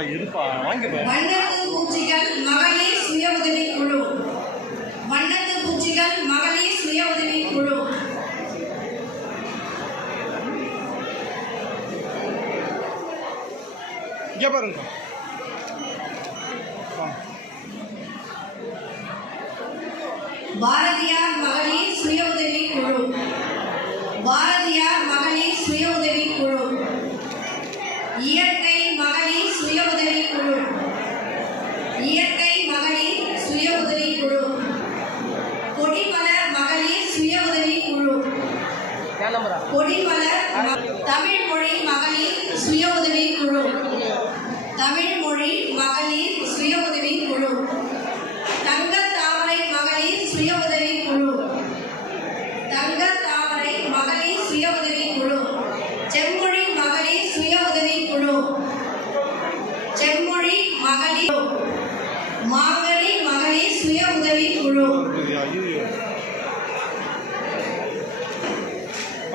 அப்பா இருப்பா வாங்கி. சுய உதவி குழு. வண்ணத்து பூச்சிகள் மகளிர் சுய உதவி குழு பாரதியார் மகளிர் சுய உதவி குழு. பாரதியார் மகளிர் சுய கொடிமலர் தமிழ் மொழி மகளிர் சுய உதவி குழு. தமிழ் மொழி மகளிர் சுய உதவி குழு. தங்க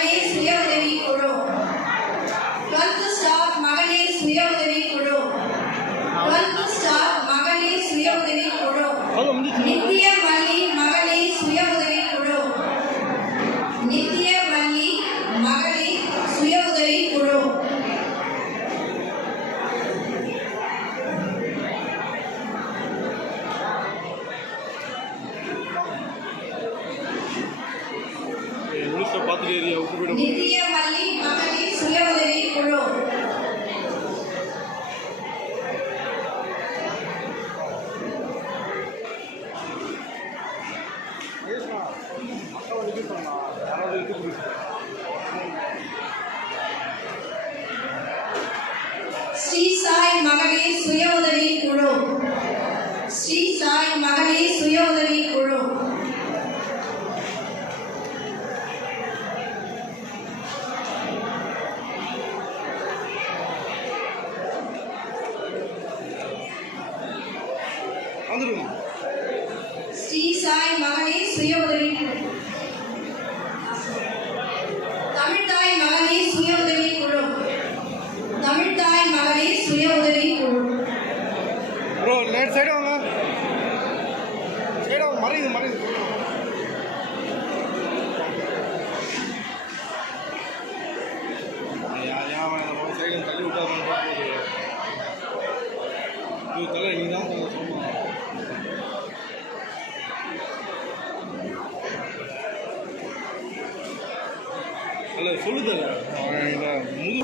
மகளிர் சுய உதவி குழு சி சாய் மகனே சுய உதவி. தமிழ்தாய் மகனே சுய உதவி குழு. தமிழ்தாய் மகனே சுய உதவி குழு. ப்ரோ லேட் அல்ல சொல்லுதல்ல முது